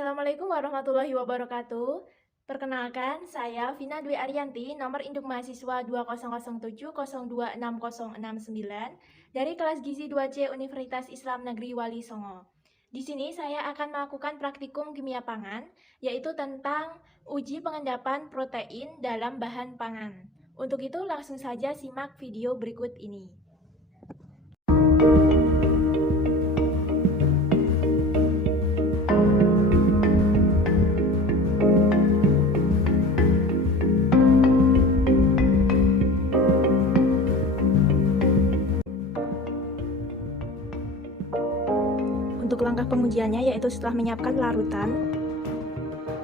Assalamualaikum warahmatullahi wabarakatuh. Perkenalkan, saya Vina Dwi Ariyanti, nomor induk mahasiswa 2007026069 dari kelas Gizi 2C Universitas Islam Negeri Wali Songo. Di sini saya akan melakukan praktikum kimia pangan, yaitu tentang uji pengendapan protein dalam bahan pangan. Untuk itu langsung saja simak video berikut ini. Untuk langkah pengujiannya yaitu setelah menyiapkan larutan.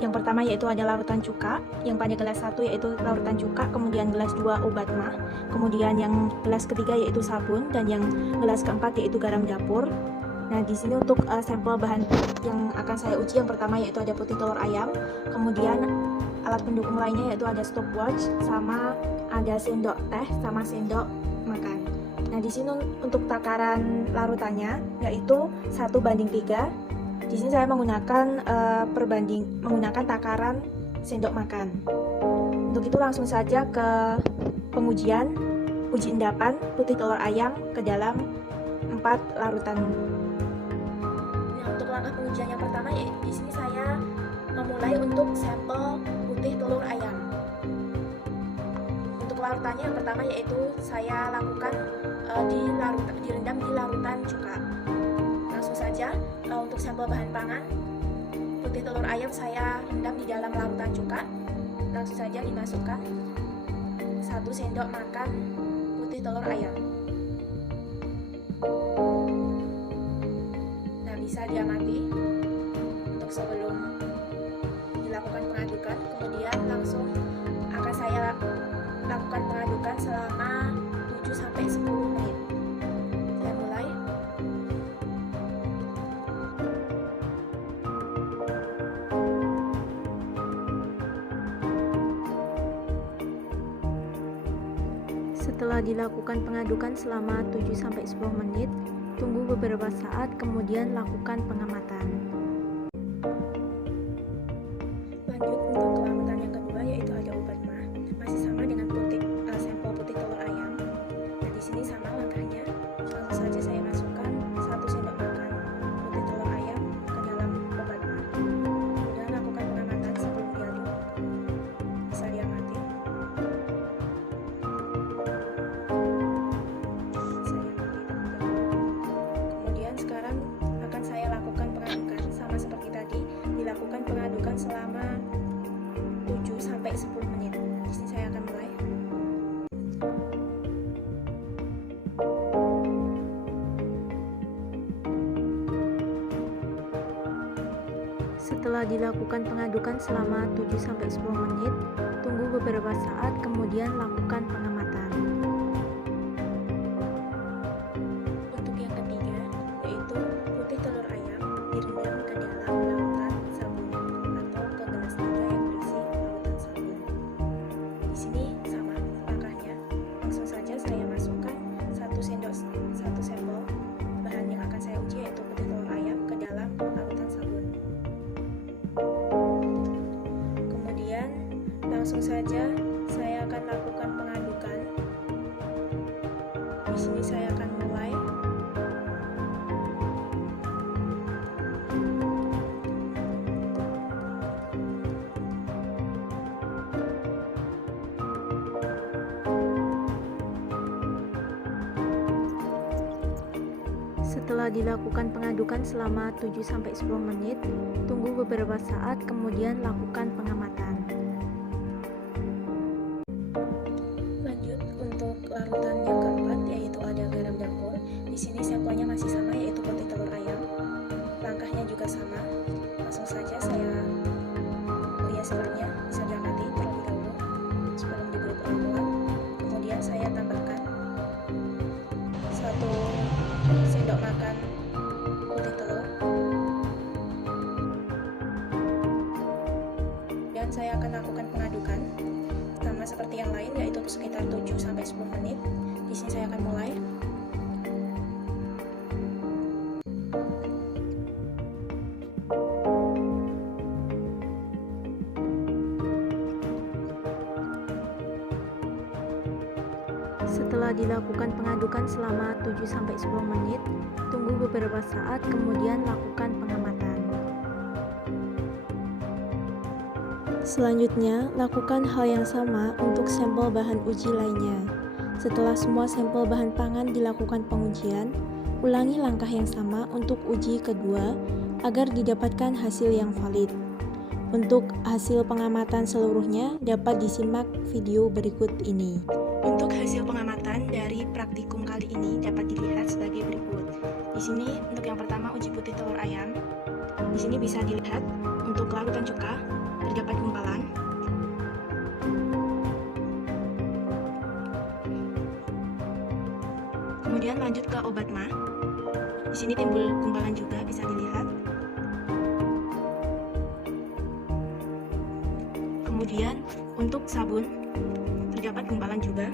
Yang pertama yaitu ada larutan cuka, yang pada gelas 1 yaitu larutan cuka, kemudian gelas 2 obat mah, kemudian yang gelas ketiga yaitu sabun, dan yang gelas keempat yaitu garam dapur. Nah, di sini untuk sampel bahan yang akan saya uji, yang pertama yaitu ada putih telur ayam, kemudian alat pendukung lainnya yaitu ada stopwatch, sama ada sendok teh, sama sendok makan. Nah, di sini untuk takaran larutannya yaitu 1:3. Di sini saya menggunakan menggunakan takaran sendok makan. Untuk itu langsung saja ke pengujian uji endapan putih telur ayam ke dalam 4 larutan. Nah, untuk langkah pengujian yang pertama yaitu di sini saya memulai untuk sampel putih telur ayam. Untuk larutannya yang pertama yaitu saya lakukan direndam di larutan cuka. Langsung saja untuk sampel bahan pangan putih telur ayam saya rendam di dalam larutan cuka. Langsung saja dimasukkan 1 sendok makan putih telur ayam. Nah, bisa diamati untuk sebelum dilakukan pengadukan, kemudian langsung akan saya lakukan pengadukan selama 7-10 menit. Saya mulai. Setelah dilakukan pengadukan selama 7-10 menit, tunggu beberapa saat, kemudian lakukan pengamatan. Lanjut untuk larutan yang kedua yaitu ada obat mah, masih sama dengan sampel putih telur ayam. Nah, di sini sama langkahnya. Langsung saja saya masukkan 1 sendok makan putih telur ayam ke dalam obat mah. Kemudian lakukan pengamatan sebelum diaduk. Bisa diamati. Kemudian sekarang akan saya lakukan pengadukan sama seperti tadi, dilakukan pengadukan selama 7-10 menit. Di sini saya akan mulai. Setelah dilakukan pengadukan selama 7-10 menit, tunggu beberapa saat, kemudian lakukan pengamatan. Untuk yang ketiga, yaitu putih telur ayam direndam ke dalam larutan sabun atau ke gelas 3 yang berisi larutan sabun. Di sini sama langkahnya. Langsung saja saya masukkan 1 sampel bahan yang akan saya uji yaitu putih telur ayam ke dalam larutan sabun. Kemudian langsung saja saya akan lakukan pengadukan. Di sini saya akan mulai. Setelah dilakukan pengadukan selama 7-10 menit, tunggu beberapa saat, kemudian lakukan pengamatan. Lanjut untuk larutan yang keempat yaitu ada garam dapur. Di sini sampelnya masih sama yaitu putih telur ayam. Langkahnya juga sama. Langsung saja saya sebelumnya bisa diamati terlebih dahulu sebelum diberi pengadukan. Kemudian saya tambahkan 1 sendok makan putih telur, dan saya akan lakukan pengadukan sama seperti yang lain yaitu sekitar 7-10 menit. Di sini saya akan mulai. Setelah dilakukan pengadukan selama 7-10 menit, tunggu beberapa saat, kemudian lakukan pengamatan. Selanjutnya, lakukan hal yang sama untuk sampel bahan uji lainnya. Setelah semua sampel bahan pangan dilakukan pengujian, ulangi langkah yang sama untuk uji kedua agar didapatkan hasil yang valid. Untuk hasil pengamatan seluruhnya dapat disimak video berikut ini. Untuk hasil pengamatan dari praktikum kali ini dapat dilihat sebagai berikut. Di sini untuk yang pertama uji putih telur ayam. Di sini bisa dilihat untuk larutan cuka terdapat gumpalan. Kemudian lanjut ke obat mah. Di sini timbul gumpalan juga bisa dilihat. Kemudian untuk sabun terdapat gumpalan juga.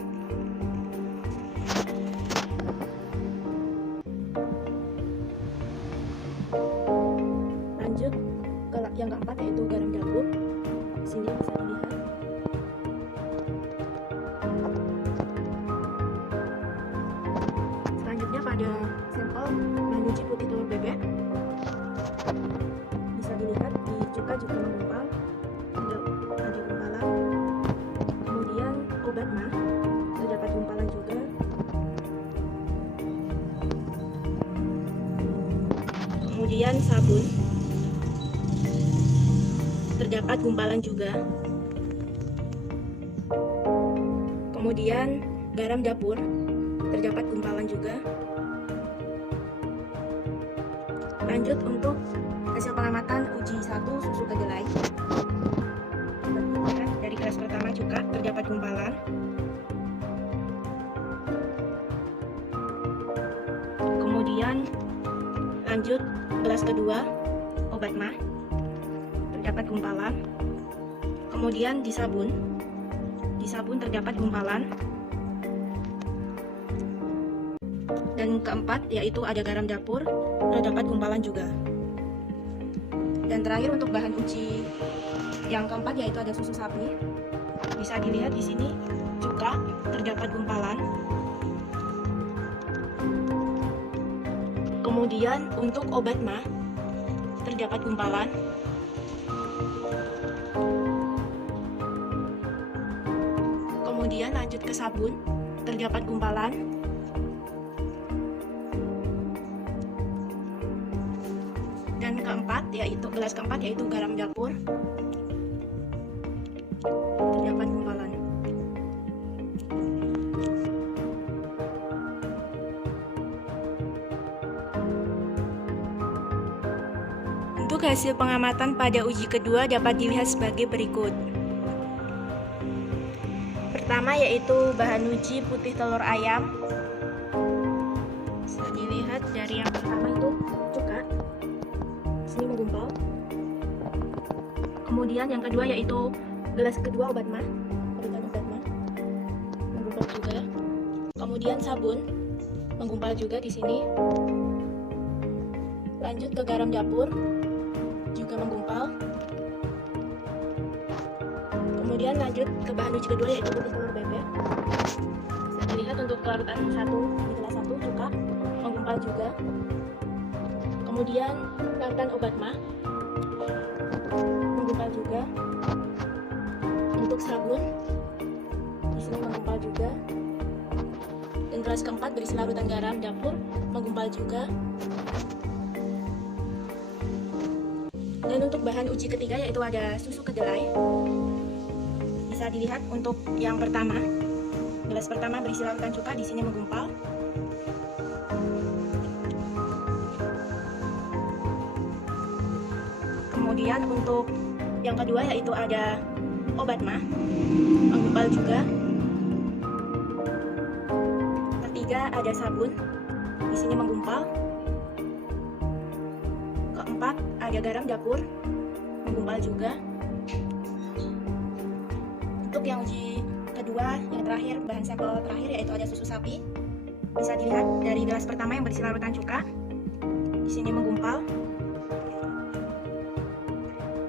Lanjut ke yang keempat yaitu garam dapur. Di sini bisa dilihat. Selanjutnya pada sampel bahan uji putih telur bebek bisa dilihat di cuka juga menggumpal, ada gumpalan. Kemudian obat mah terdapat gumpalan juga. Kemudian sabun terdapat gumpalan juga. Kemudian garam dapur terdapat gumpalan juga. Lanjut untuk hasil pengamatan uji 1 susu kedelai. Dari gelas pertama cuka terdapat gumpalan. Kemudian lanjut gelas kedua obat mah terdapat gumpalan. Kemudian di sabun terdapat gumpalan. Dan keempat yaitu ada garam dapur, terdapat gumpalan juga. Dan terakhir untuk bahan uji yang keempat yaitu ada susu sapi. Bisa dilihat di sini cuka terdapat gumpalan. Kemudian untuk obat mah terdapat gumpalan. Kemudian lanjut ke sabun terdapat gumpalan. Dan gelas keempat yaitu garam dapur terdapat gumpalan. Untuk hasil pengamatan pada uji kedua dapat dilihat sebagai berikut. Pertama yaitu bahan uji putih telur ayam. Bisa dilihat dari yang pertama itu cuka. Sini menggumpal. Kemudian yang kedua yaitu gelas kedua obat mah, menggumpal juga. Kemudian sabun menggumpal juga di sini. Lanjut ke garam dapur juga menggumpal. Kemudian lanjut ke bahan uji kedua yaitu putih telur bebek. Bisa dilihat untuk larutan di gelas 1 cuka menggumpal juga. Kemudian larutan obat mah menggumpal juga. Untuk sabun di sini menggumpal juga. Dan gelas keempat berisi larutan garam dapur menggumpal juga. Dan untuk bahan uji ketiga yaitu ada susu kedelai. Bisa dilihat untuk yang pertama, gelas pertama berisi larutan cuka di sini menggumpal. Kemudian untuk yang kedua yaitu ada obat mah menggumpal juga. Ketiga ada sabun di sini menggumpal. Keempat ada garam dapur menggumpal juga. Untuk yang uji kedua yang terakhir, bahan sampel terakhir yaitu ada susu sapi. Bisa dilihat dari gelas pertama yang berisi larutan cuka di sini menggumpal.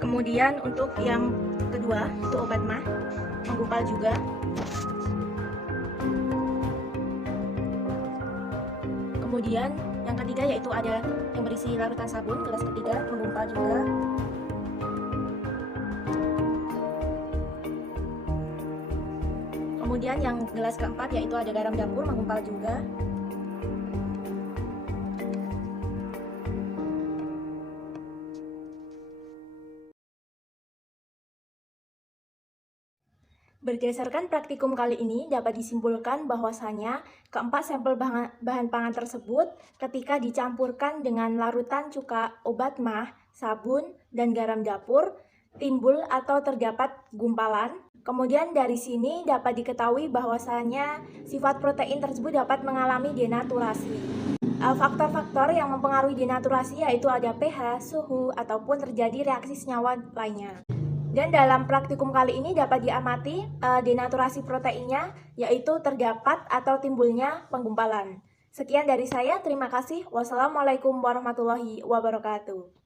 Kemudian untuk yang kedua itu obat mah menggumpal juga. Kemudian yang ketiga yaitu ada yang berisi larutan sabun, gelas ketiga menggumpal juga. Kemudian yang gelas keempat yaitu ada garam dapur menggumpal juga. Berdasarkan praktikum kali ini dapat disimpulkan bahwasanya keempat sampel bahan pangan tersebut ketika dicampurkan dengan larutan cuka, obat mah, sabun, dan garam dapur timbul atau terdapat gumpalan. Kemudian dari sini dapat diketahui bahwasanya sifat protein tersebut dapat mengalami denaturasi. Faktor-faktor yang mempengaruhi denaturasi yaitu ada pH, suhu, ataupun terjadi reaksi senyawa lainnya. Dan dalam praktikum kali ini dapat diamati denaturasi proteinnya, yaitu terdapat atau timbulnya penggumpalan. Sekian dari saya, terima kasih. Wassalamualaikum warahmatullahi wabarakatuh.